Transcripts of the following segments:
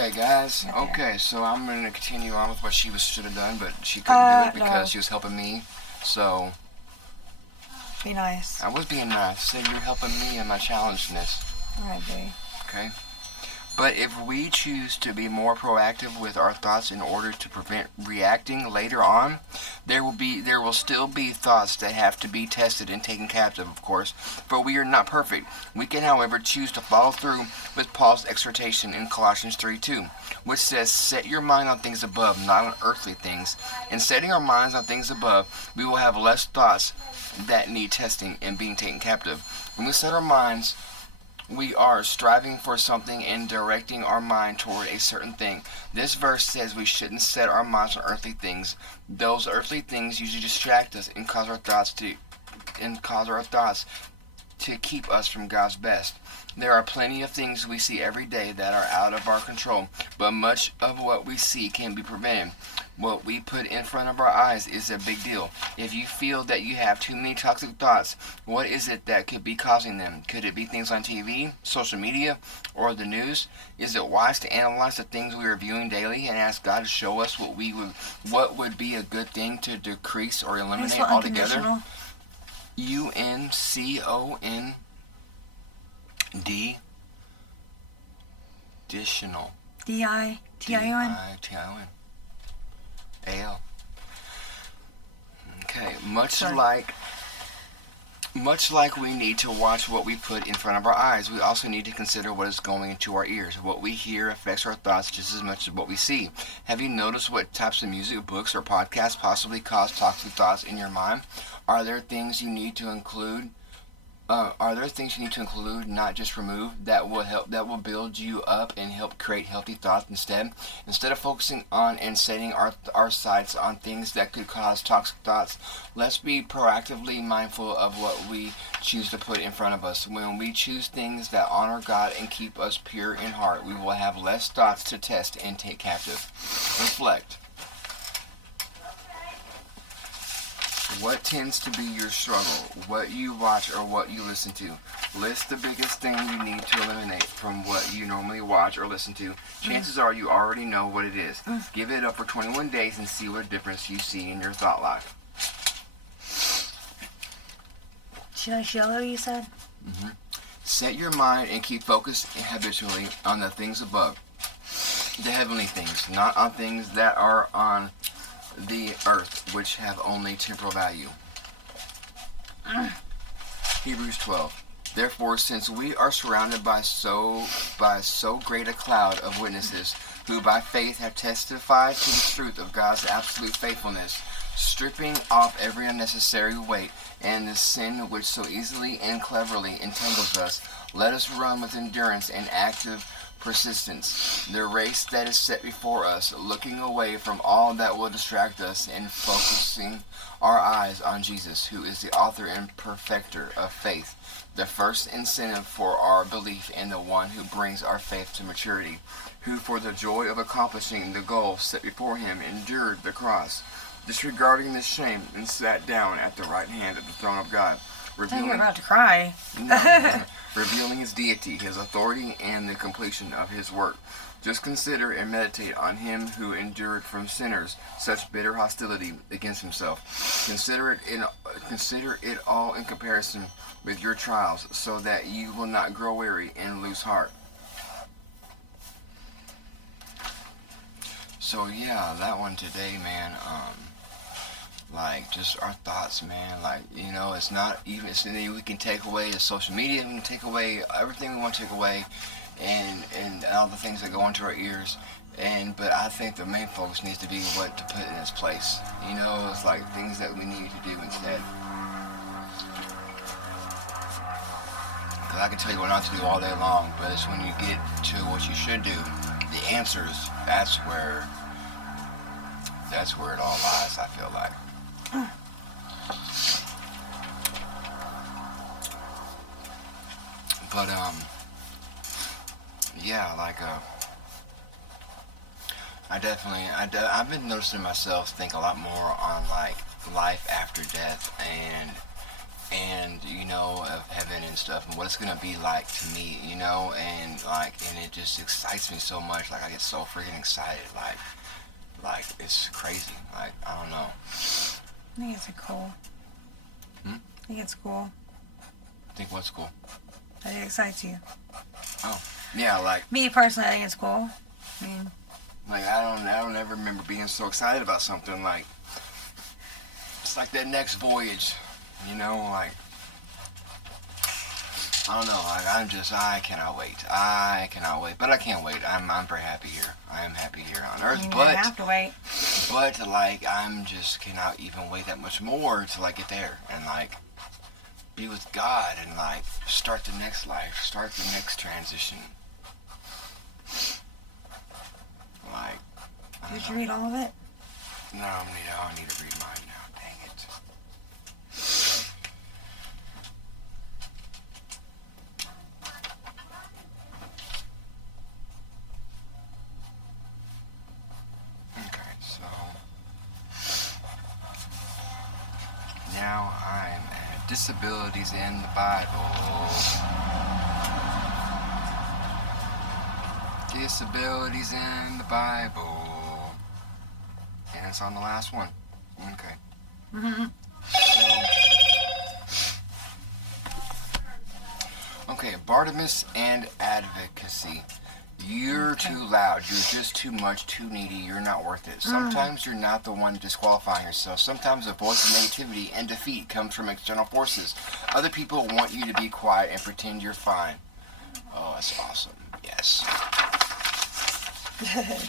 Okay, guys. Right there. Okay, so I'm going to continue on with what she should have done, but she couldn't do it because No. she was helping me. So Be nice. I was being nice. Said you're helping me in my challengedness. Alright, baby. Okay. But if we choose to be more proactive with our thoughts in order to prevent reacting later on, there will still be thoughts that have to be tested and taken captive, of course, for we are not perfect. We can, however, choose to follow through with Paul's exhortation in Colossians 3:2, which says, "Set your mind on things above, not on earthly things." In setting our minds on things above, we will have less thoughts that need testing and being taken captive. When we set our minds, we are striving for something and directing our mind toward a certain thing. This verse says we shouldn't set our minds on earthly things. Those earthly things usually distract us and cause our thoughts to keep us from God's best. There are plenty of things we see every day that are out of our control, but much of what we see can be prevented. What we put in front of our eyes is a big deal. If you feel that you have too many toxic thoughts, what is it that could be causing them? Could it be things on TV, social media, or the news? Is it wise to analyze the things we are viewing daily and ask God to show us what would be a good thing to decrease or eliminate altogether? UNCOND additional. DITION. AL. Okay, much like we need to watch what we put in front of our eyes, we also need to consider what is going into our ears. What we hear affects our thoughts just as much as what we see. Have you noticed what types of music, books, or podcasts possibly cause toxic thoughts in your mind? Are there things you need to include? Not just remove, that will build you up and help create healthy thoughts instead? Instead of focusing on and setting our sights on things that could cause toxic thoughts, let's be proactively mindful of what we choose to put in front of us. When we choose things that honor God and keep us pure in heart, we will have less thoughts to test and take captive. Reflect. What tends to be your struggle? What you watch or what you listen to? List the biggest thing you need to eliminate from what you normally watch or listen to. Chances are you already know what it is. Give it up for 21 days and see what difference you see in your thought life. She likes yellow, you said? Set your mind and keep focused habitually on the things above. The heavenly things, not on things that are on the earth, which have only temporal value. Hebrews 12. Therefore, since we are surrounded by so great a cloud of witnesses, who by faith have testified to the truth of God's absolute faithfulness, stripping off every unnecessary weight and the sin which so easily and cleverly entangles us, let us run with endurance and active persistence the race that is set before us, looking away from all that will distract us and focusing our eyes on Jesus, who is the author and perfecter of faith, the first incentive for our belief, and the one who brings our faith to maturity, who for the joy of accomplishing the goal set before him endured the cross, disregarding the shame, and sat down at the right hand of the throne of God. I think you're about to cry. Revealing his deity, his authority, and the completion of his work. Just consider and meditate on him who endured from sinners such bitter hostility against himself. Consider it all in comparison with your trials, so that you will not grow weary and lose heart. So yeah, that one today, man. Like, just our thoughts, man. Like, you know, it's not even, we can take away the social media, we can take away everything we want to take away, and all the things that go into our ears. But I think the main focus needs to be what to put in its place. You know, it's like things that we need to do instead. Because I can tell you what not to do all day long, but it's when you get to what you should do, the answers, that's where it all lies, I feel like. But yeah, like I've been noticing myself think a lot more on like life after death, and and of heaven and stuff and what it's gonna be like to me, and it just excites me so much. Like I get so freaking excited, like it's crazy. Like I don't know. I think it's cool. Hmm? I think it's cool. I think what's cool? That it excites you. Oh yeah, like Me personally, I think it's cool. I mean, like I don't ever remember being so excited about something. Like it's like that next voyage, like. I don't know. Like I cannot wait. I cannot wait. But I can't wait. I'm very happy here. I am happy here on Earth. you But have to wait. like I'm just cannot even wait that much more to like get there and like be with God and like start the next life, start the next transition. Like. Did you read all of it? No, I need to read mine now. Dang it. Now I'm at disabilities in the Bible. Disabilities in the Bible. And it's on the last one. Okay. Mm-hmm. Okay, Bartimaeus and advocacy. You're too loud. You're just too much, too needy. You're not worth it. Sometimes you're not the one disqualifying yourself. Sometimes a voice of negativity and defeat comes from external forces. Other people want you to be quiet and pretend you're fine. Oh, that's awesome. Yes.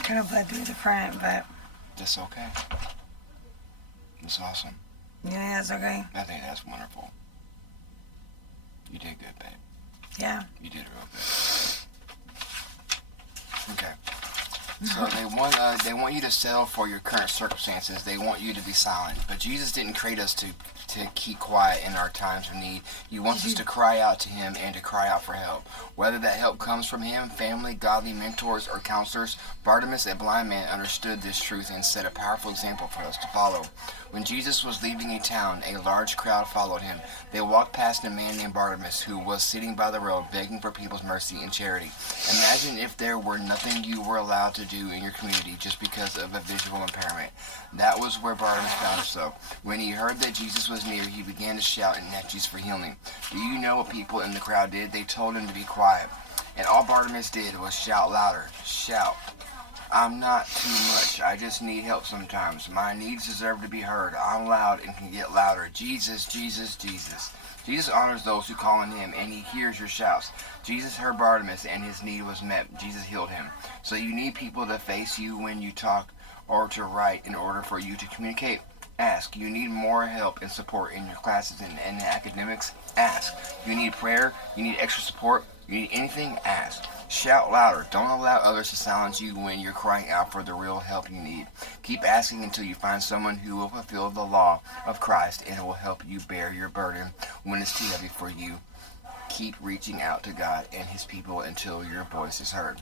Kind of bled through the front, but That's okay. That's awesome. yeah, that's okay. I think that's wonderful. You did good, babe. Yeah. You did real good. Okay. So they want you to settle for your current circumstances. They want you to be silent. But Jesus didn't create us to keep quiet in our times of need. He wants us to cry out to him and to cry out for help. Whether that help comes from him, family, godly mentors, or counselors, Bartimaeus, a blind man, understood this truth and set a powerful example for us to follow. When Jesus was leaving a town, a large crowd followed him. They walked past a man named Bartimaeus who was sitting by the road begging for people's mercy and charity. Imagine if there were nothing you were allowed to do in your community just because of a visual impairment. That was where Bartimaeus found himself. When he heard that Jesus was near, he began to shout and ask Jesus for healing. Do you know what people in the crowd did? They told him to be quiet. And all Bartimaeus did was shout louder. Shout. I'm not too much. I just need help sometimes. My needs deserve to be heard. I'm loud and can get louder. Jesus, Jesus, Jesus. Jesus honors those who call on him, and he hears your shouts. Jesus heard Bartimaeus, and his need was met. Jesus healed him. So you need people to face you when you talk or to write in order for you to communicate. Ask. You need more help and support in your classes and academics? Ask. You need prayer? You need extra support? You need anything? Ask. Shout louder. Don't allow others to silence you when you're crying out for the real help you need. Keep asking until you find someone who will fulfill the law of Christ and will help you bear your burden when it's too heavy for you. Keep reaching out to God and his people until your voice is heard.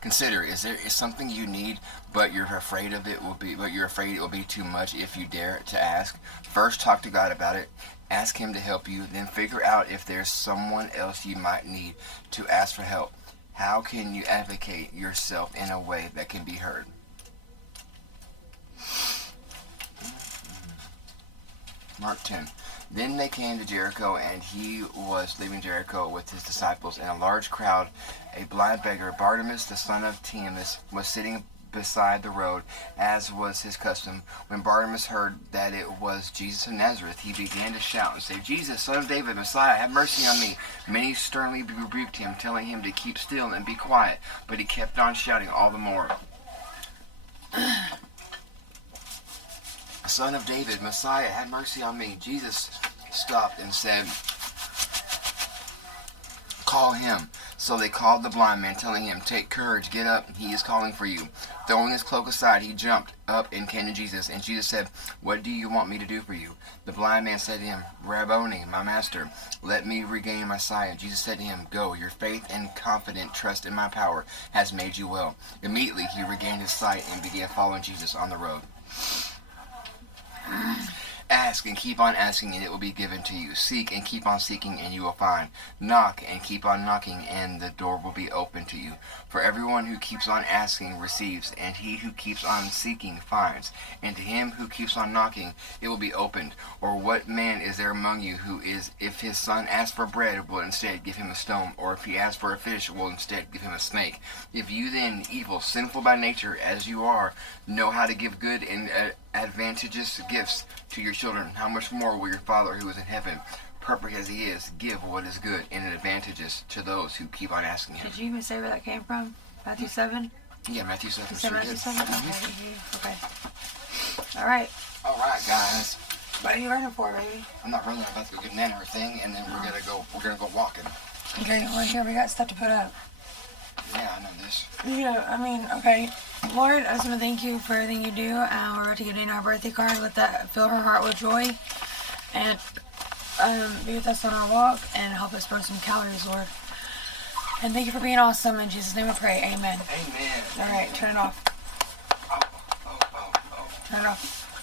Consider, is there something you need, but you're afraid it will be too much if you dare to ask? First, talk to God about it. Ask him to help you. Then figure out if there's someone else you might need to ask for help. How can you advocate yourself in a way that can be heard? Mark 10. Then they came to Jericho, and he was leaving Jericho with his disciples and a large crowd. A blind beggar, Bartimaeus, the son of Timaeus, was sitting beside the road, as was his custom. When Bartimaeus heard that it was Jesus of Nazareth, he began to shout and say, Jesus, son of David, Messiah, have mercy on me. Many sternly rebuked him, telling him to keep still and be quiet, but he kept on shouting all the more. Son of David, Messiah, have mercy on me. Jesus stopped and said, call him. So they called the blind man, telling him, take courage, get up, he is calling for you. Throwing his cloak aside, he jumped up and came to Jesus. And Jesus said, what do you want me to do for you? The blind man said to him, Rabboni, my master, let me regain my sight. Jesus said to him, go, your faith and confident trust in my power has made you well. Immediately he regained his sight and began following Jesus on the road. Ask and keep on asking, and it will be given to you. Seek and keep on seeking, and you will find. Knock and keep on knocking, and the door will be open to you. For everyone who keeps on asking receives, and he who keeps on seeking finds. And to him who keeps on knocking, it will be opened. Or what man is there among you who is, if his son asks for bread, will instead give him a stone? Or if he asks for a fish, will instead give him a snake? If you then, evil, sinful by nature as you are, know how to give good and advantageous gifts to your children, how much more will your Father who is in heaven, perfect as he is, give what is good and advantageous to those who keep on asking him. Did you even say where that came from? Matthew 7? Yeah, Matthew 7. You said Sure Matthew did. 7? Okay. All right. All right, guys. What are you running for, baby? I'm not running. I'm about to go get Nana her thing, and then we're gonna go walking. Okay, well, here, we got stuff to put up. Yeah, I know this. Yeah, I mean, okay. Lord, I just want to thank you for everything you do. We're about to get in our birthday card. Let that fill her heart with joy. And be with us on our walk and help us burn some calories, Lord. And thank you for being awesome. In Jesus' name we pray. Amen. Amen. All right, turn it off. Oh. Turn it off.